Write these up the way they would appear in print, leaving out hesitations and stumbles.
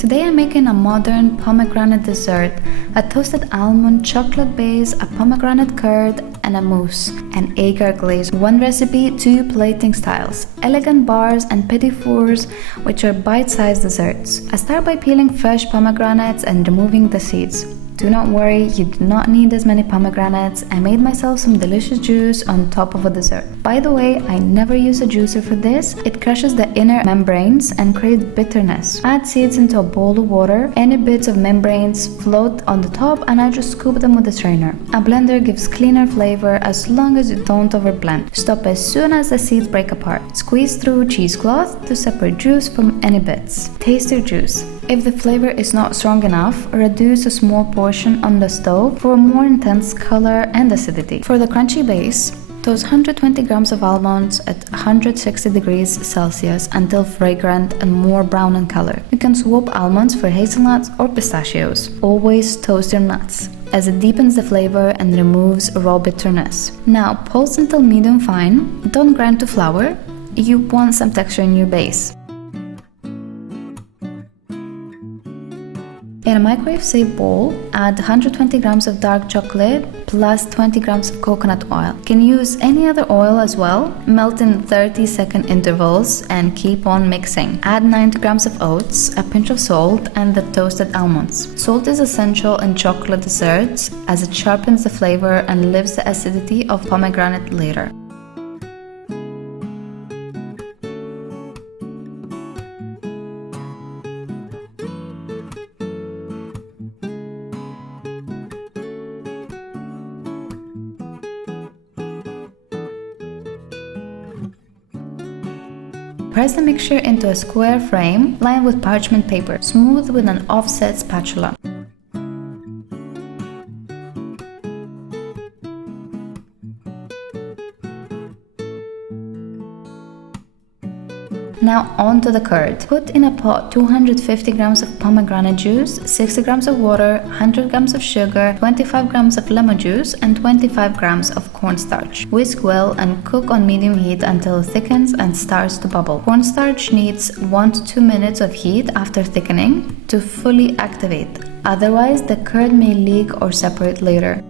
Today I'm making a modern pomegranate dessert, a toasted almond chocolate base, a pomegranate curd, and a mousse, an agar glaze. One recipe, two plating styles, elegant bars and petit fours, which are bite-sized desserts. I start by peeling fresh pomegranates and removing the seeds. Do not worry, you do not need as many pomegranates. I made myself some delicious juice on top of a dessert. By the way, I never use a juicer for this. It crushes the inner membranes and creates bitterness. Add seeds into a bowl of water. Any bits of membranes float on the top and I just scoop them with a strainer. A blender gives cleaner flavor as long as you don't overblend. Stop as soon as the seeds break apart. Squeeze through cheesecloth to separate juice from any bits. Taste your juice. If the flavor is not strong enough, reduce a small portion on the stove for a more intense color and acidity. For the crunchy base, toast 120 grams of almonds at 160 degrees Celsius until fragrant and more brown in color. You can swap almonds for hazelnuts or pistachios. Always toast your nuts, as it deepens the flavor and removes raw bitterness. Now pulse until medium fine. Don't grind to flour. You want some texture in your base. In a microwave-safe bowl, add 120 grams of dark chocolate plus 20 grams of coconut oil. You can use any other oil as well. Melt in 30-second intervals and keep on mixing. Add 90 grams of oats, a pinch of salt, and the toasted almonds. Salt is essential in chocolate desserts as it sharpens the flavor and lifts the acidity of pomegranate later. Press the mixture into a square frame lined with parchment paper. Smooth with an offset spatula. Now on to the curd. Put in a pot 250 grams of pomegranate juice, 60 grams of water, 100 grams of sugar, 25 grams of lemon juice, and 25 grams of cornstarch. Whisk well and cook on medium heat until it thickens and starts to bubble. Cornstarch needs 1 to 2 minutes of heat after thickening to fully activate. Otherwise, the curd may leak or separate later.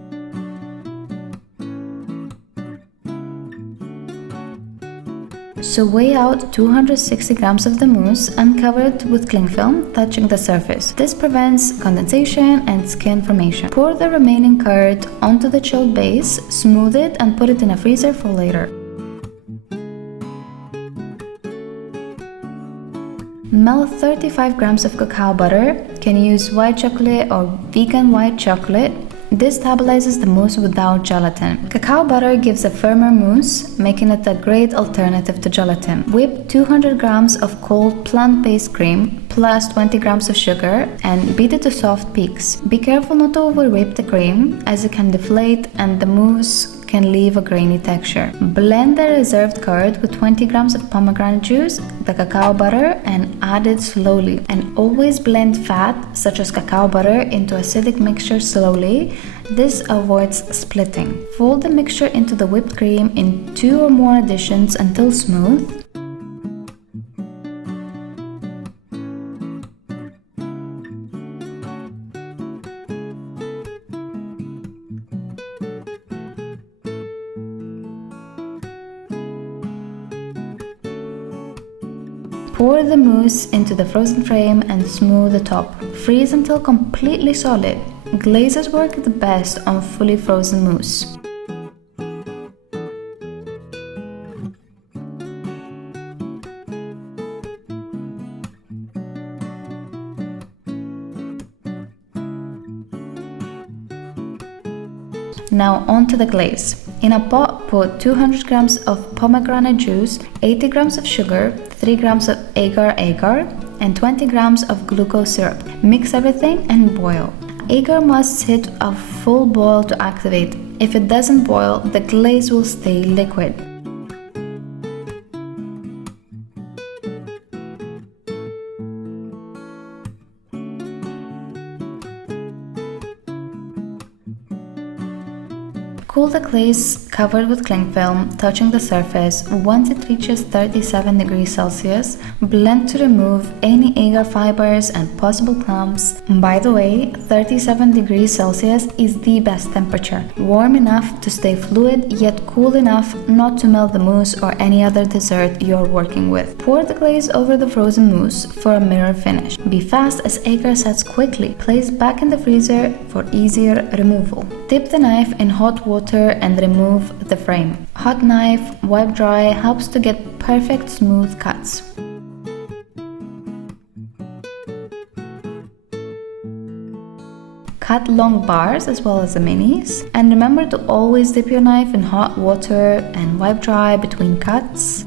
So weigh out 260 grams of the mousse and cover it with cling film, touching the surface. This prevents condensation and skin formation. Pour the remaining curd onto the chilled base, smooth it, and put it in a freezer for later. Melt 35 grams of cacao butter. You can use white chocolate or vegan white chocolate. This stabilizes the mousse without gelatin. Cacao butter gives a firmer mousse, making it a great alternative to gelatin. Whip 200 grams of cold plant-based cream plus 20 grams of sugar and beat it to soft peaks. Be careful not to over-whip the cream as it can deflate and the mousse can leave a grainy texture. Blend the reserved curd with 20 grams of pomegranate juice, the cacao butter, and add it slowly. And always blend fat, such as cacao butter, into acidic mixture slowly. This avoids splitting. Fold the mixture into the whipped cream in 2 or more additions until smooth. Pour the mousse into the frozen frame and smooth the top. Freeze until completely solid. Glazes work the best on fully frozen mousse. Now on to the glaze. In a pot, put 200 grams of pomegranate juice, 80 grams of sugar, 3 grams of agar, and 20 grams of glucose syrup. Mix everything and boil. Agar must hit a full boil to activate. If it doesn't boil, the glaze will stay liquid. Cool the glaze covered with cling film, touching the surface. Once it reaches 37 degrees Celsius, blend to remove any agar fibers and possible clumps. By the way, 37 degrees Celsius is the best temperature. Warm enough to stay fluid, yet cool enough not to melt the mousse or any other dessert you're working with. Pour the glaze over the frozen mousse for a mirror finish. Be fast as agar sets quickly. Place back in the freezer for easier removal. Dip the knife in hot water and remove the frame. Hot knife, wipe dry, helps to get perfect smooth cuts. Cut long bars as well as the minis, and remember to always dip your knife in hot water and wipe dry between cuts.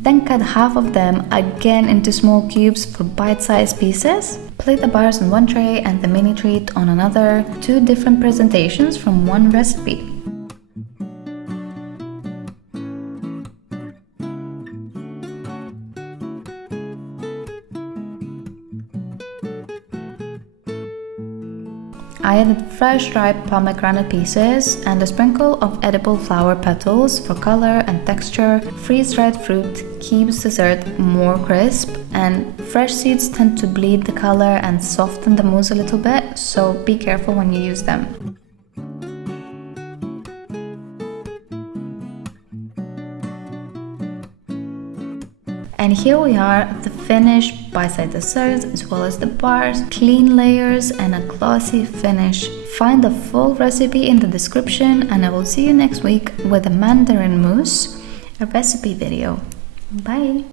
Then cut half of them again into small cubes for bite-sized pieces. Plate the bars on one tray and the mini treat on another, 2 different presentations from one recipe. I added fresh ripe pomegranate pieces and a sprinkle of edible flower petals for color and texture. Freeze-dried fruit keeps dessert more crisp, and fresh seeds tend to bleed the color and soften the mousse a little bit, so be careful when you use them. And here we are, the finished bite-sized desserts as well as the bars, clean layers and a glossy finish. Find the full recipe in the description, and I will see you next week with a mandarin mousse, a recipe video. Bye!